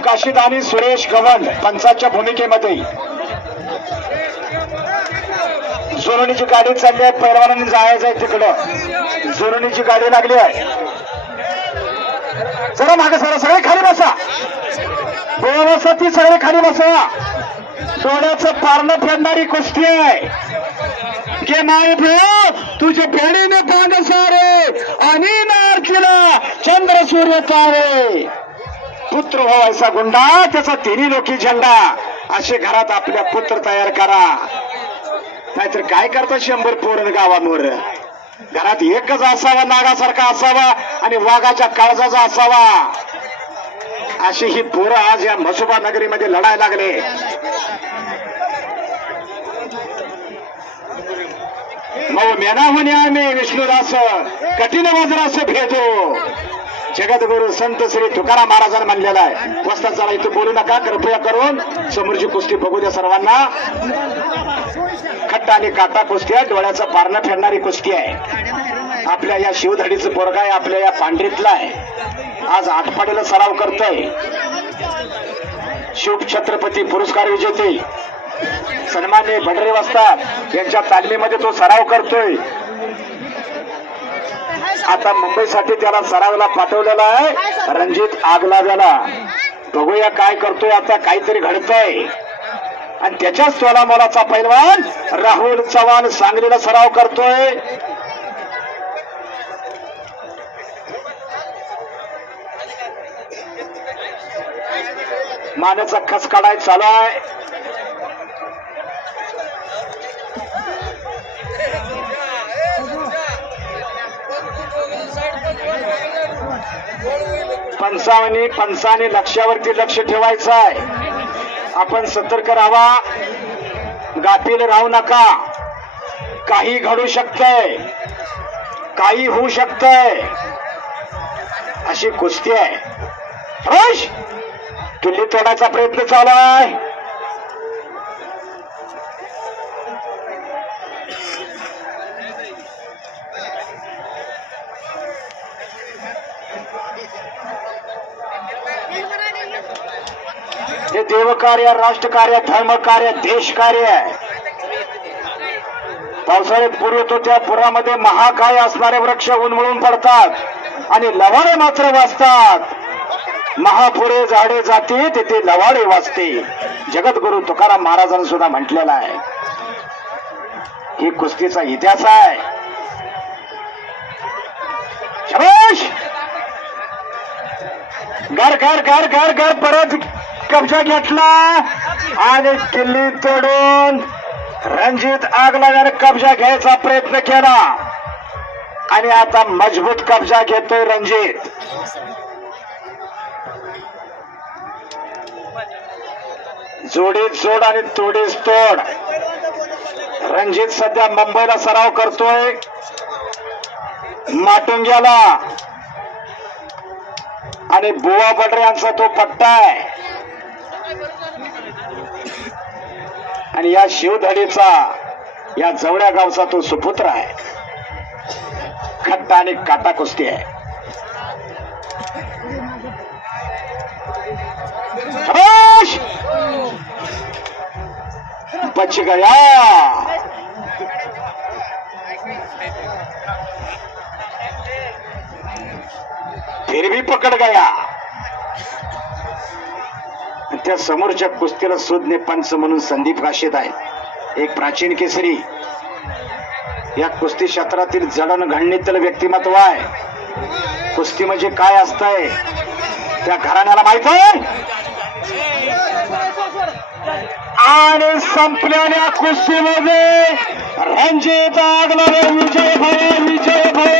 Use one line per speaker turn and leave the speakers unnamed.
काशीद आणि सुरेश गवंड पंचाच्या भूमिकेमध्ये. जुरणीची गाडी चालली आहे पैलवानांनी जायचं आहे तिकडं. जुरणीची गाडी लागली आहे. जरा मागे सरा सगळे खाली बसा. बसा ती सगळे खाली बसा. सोन्याचं पारणं फेडणारी कुस्ती आहे. के माय भो तुझे पेढीने पांग सारे आणि नारकीला चंद्र सूर्य तारे पुत्र गुंडा त्याचा तिन्ही लोकी झेंडा. असे घरात आपल्या पुत्र तयार करा. नाहीतर काय करता शंभर पोरण गावांवर? घरात एकच असावा नागासारखा असावा आणि वाघाच्या काळजाचा असावा. अशी ही पोरं आज या म्हसोबा नगरीमध्ये लढायला लागले. मऊ होण्या आम्ही विष्णुदास. कठीण वज्रास भेदो. जगद्गुरु संत श्री तुकाराम महाराजांनी म्हणलेला आहे. वस्ता चला इथे बोलू नका कृपया करून समोरची कुस्ती बघू द्या सर्वांना. खट्टा आणि काटा कुस्ती आहे डोळ्याचं पारणं फेडणारी कुस्ती आहे. आपल्या या शिवधडीचं पोरग आहे आपल्या या पांढरीतला आहे. आज आठपाडीला सराव करतोय. शिव छत्रपती पुरस्कार विजेते. सन्मान्य भंडरे वस्ताद यांच्या तालमीमध्ये तो सराव करतोय. आता मुंबईसाठी त्याला सरावला पाठवलेला आहे. रणजित झाला बघूया काय करतोय आता काहीतरी घडतंय. आणि त्याच्याच तोला मोलाचा पैलवान राहुल चव्हाण सांगलीला सराव करतोय. मानेचा खस काढाय चालू आहे. पंचावनी पंचाने लक्षावरती लक्ष ठेवायचं आहे. आपण सतर्क राहावा गाफील राहू नका. काही घडू शकतंय. काही होऊ शकतंय. अशी कुस्ती आहे. तुल्ली तोडायचा प्रयत्न चालू आहे. हे देवकार्य राष्ट्रकार्य धर्मकार्य देशकार्य आहे. पावसाळ्यात पूर येतो त्या पुरामध्ये महाकाय असणारे वृक्ष उन्मळून पडतात आणि लवाडे मात्र वाचतात. महापुरे झाडे जाते तेथे लवाडे वाचते. जगद्गुरु तुकाराम महाराजांनी सुद्धा म्हटलेला आहे. ही कुस्तीचा इतिहास आहे. शबाश! घर घर घर घर घर परत कब्जा घेतला आणि किल्ली तोडून रणजित आगलाव्याने कब्जा घ्यायचा प्रयत्न केला. आणि आता मजबूत कब्जा घेतोय रणजित. जोडीत जोड आणि तोडीस तोड. रणजित सध्या मुंबईला सराव करतोय. माटुंग्याला. आणि बुवा बडरे यांचा तो पट्टा आहे. आणि या शिवधडीचा या जवळ्या गावचा तो सुपुत्र आहे. खट्टा आणि काटा कुस्ती आहे. बच गया फिर भी पकड गया। त्या समोरच्या कुस्तीला सुज्ञ पंच म्हणून संदीप भाषेत आहे. एक प्राचीन केसरी. या कुस्ती क्षेत्रातील जडण घडणीतील व्यक्तिमत्व आहे. कुस्ती म्हणजे काय असतंय? त्या घराण्याला माहीत आहे? आणि संपलेल्या कुस्तीमध्ये रणजित आगला विजय भय विजय भय.